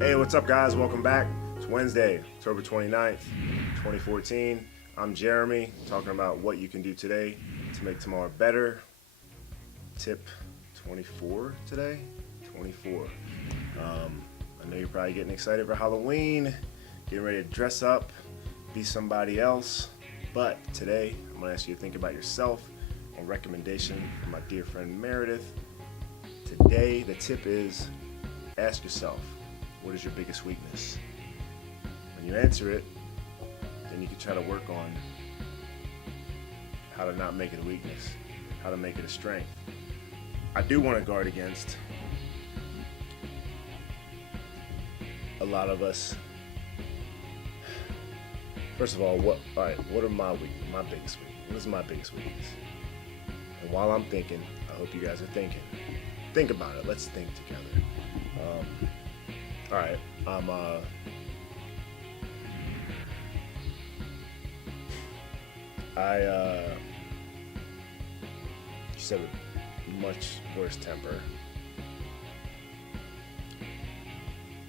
Hey, what's up, guys? Welcome back. It's Wednesday, October 29th, 2014. I'm Jeremy, talking about what you can do today to make tomorrow better. Tip 24 today. 24. I know you're probably getting excited for Halloween, getting ready to dress up, be somebody else. But today, I'm going to ask you to think about yourself. A recommendation from my dear friend Meredith. Today, the tip is ask yourself, what is your biggest weakness? When you answer it, then you can try to work on how to not make it a weakness, how to make it a strength. I do want to guard against a lot of us. First of all, what are my biggest weakness? What is my biggest weakness? And while I'm thinking, I hope you guys are thinking. Think about it. Let's think together. All right, just have a much worse temper.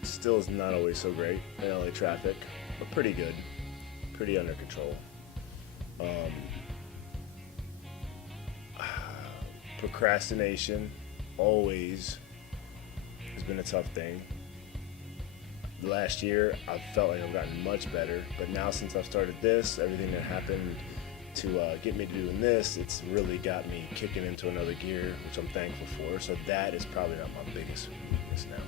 Still is not always so great in LA traffic, but pretty good, pretty under control. Procrastination always has been a tough thing. Last year, I felt like I've gotten much better, but now since I've started this, everything that happened to get me doing this, it's really got me kicking into another gear, which I'm thankful for. So that is probably not my biggest weakness now.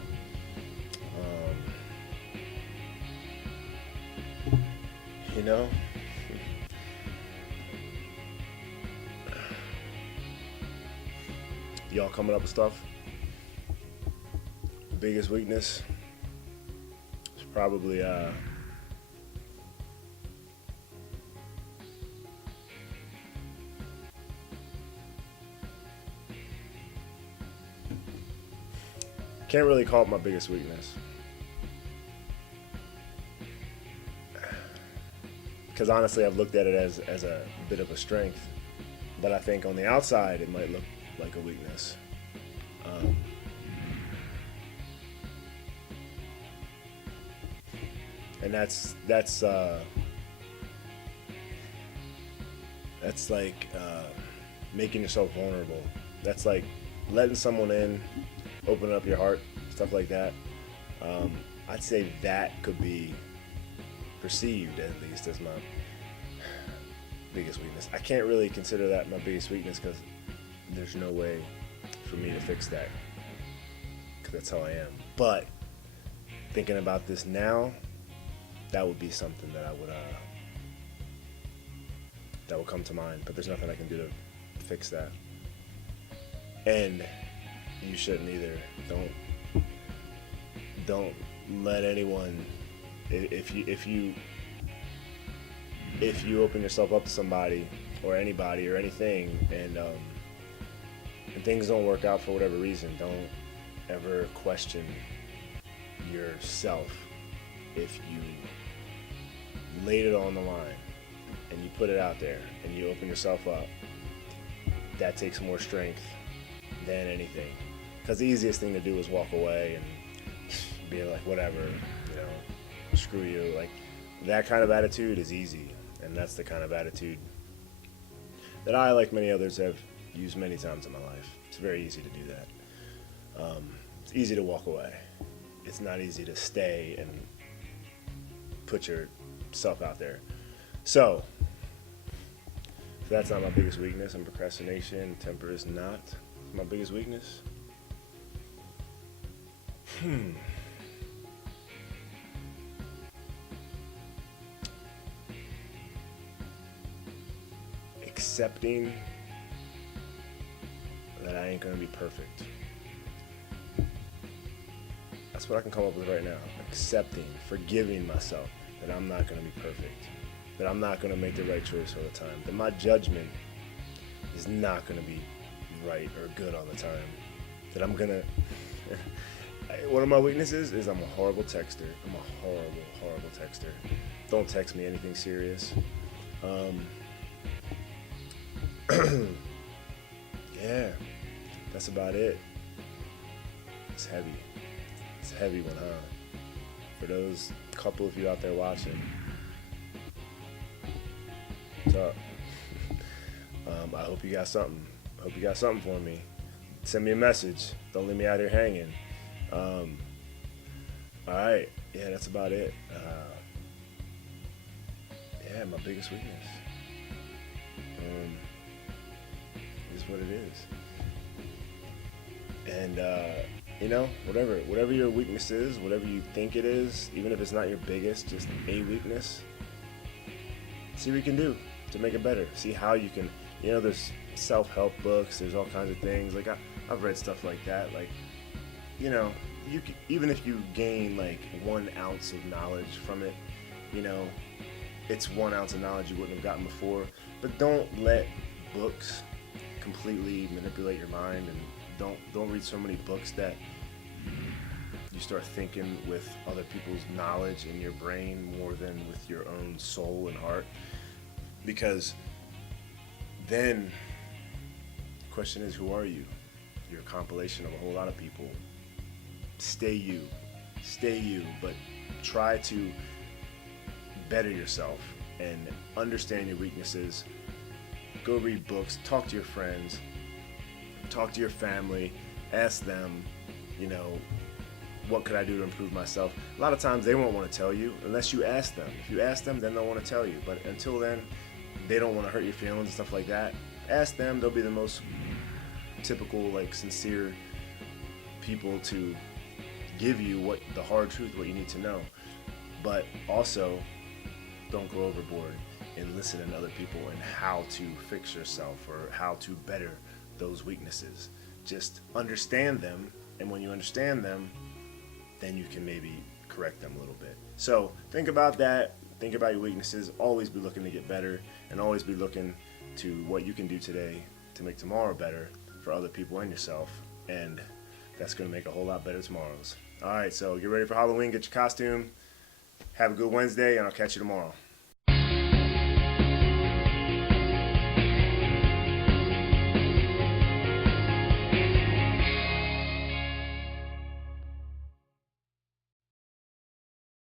You know, y'all coming up with stuff? Biggest weakness is probably can't really call it my biggest weakness, because honestly I've looked at it as a bit of a strength, but I think on the outside it might look like a weakness. And that's like making yourself vulnerable. That's like letting someone in, opening up your heart, stuff like that. I'd say that could be perceived, at least, as my biggest weakness. I can't really consider that my biggest weakness because there's no way for me to fix that, because that's how I am. But thinking about this now, that would be something that that would come to mind. But there's nothing I can do to fix that. And you shouldn't either. Don't let anyone. If you open yourself up to somebody or anybody or anything, and things don't work out for whatever reason, don't ever question yourself. If you laid it on the line and you put it out there and you open yourself up, that takes more strength than anything. Because the easiest thing to do is walk away and be like, whatever, screw you. Like, that kind of attitude is easy, and that's the kind of attitude that I, like many others, have used many times in my life. It's very easy to do that. It's easy to walk away. It's not easy to stay and put yourself out there. So, if that's not my biggest weakness, and procrastination, temper is not my biggest weakness. Accepting that I ain't gonna be perfect. That's what I can come up with right now. Accepting, forgiving myself that I'm not gonna be perfect, that I'm not gonna make the right choice all the time, that my judgment is not gonna be right or good all the time, that I'm gonna one of my weaknesses is I'm a horrible texter. I'm a horrible texter. Don't text me anything serious. Yeah, that's about it. It's heavy. It's a heavy one, huh? For those couple of you out there watching, what's up? I hope you got something. I hope you got something for me. Send me a message. Don't leave me out here hanging. All right. Yeah, that's about it. Yeah, my biggest weakness is what it is. And whatever your weakness is, whatever you think it is, even if it's not your biggest, just a weakness, see what you can do to make it better. See how you can, there's self-help books, there's all kinds of things. Like I've read stuff like that. Like, you can, even if you gain like 1 ounce of knowledge from it, it's 1 ounce of knowledge you wouldn't have gotten before. But don't let books completely manipulate your mind, and don't read so many books that you start thinking with other people's knowledge in your brain more than with your own soul and heart. Because then the question is, who are you? You're a compilation of a whole lot of people. Stay you, but try to better yourself and understand your weaknesses. Go read books, talk to your friends, talk to your family, ask them, what could I do to improve myself? A lot of times they won't want to tell you unless you ask them. If you ask them, then they'll want to tell you. But until then, they don't want to hurt your feelings and stuff like that. Ask them. They'll be the most typical, sincere people to give you the hard truth, what you need to know. But also, don't go overboard and listen to other people and how to fix yourself or how to better those weaknesses. Just understand them, and when you understand them, then you can maybe correct them a little bit. So think about that. Think about your weaknesses. Always be looking to get better, and always be looking to what you can do today to make tomorrow better for other people and yourself. And that's going to make a whole lot better tomorrow's. All right, so get ready for Halloween. Get your costume. Have a good Wednesday, and I'll catch you tomorrow.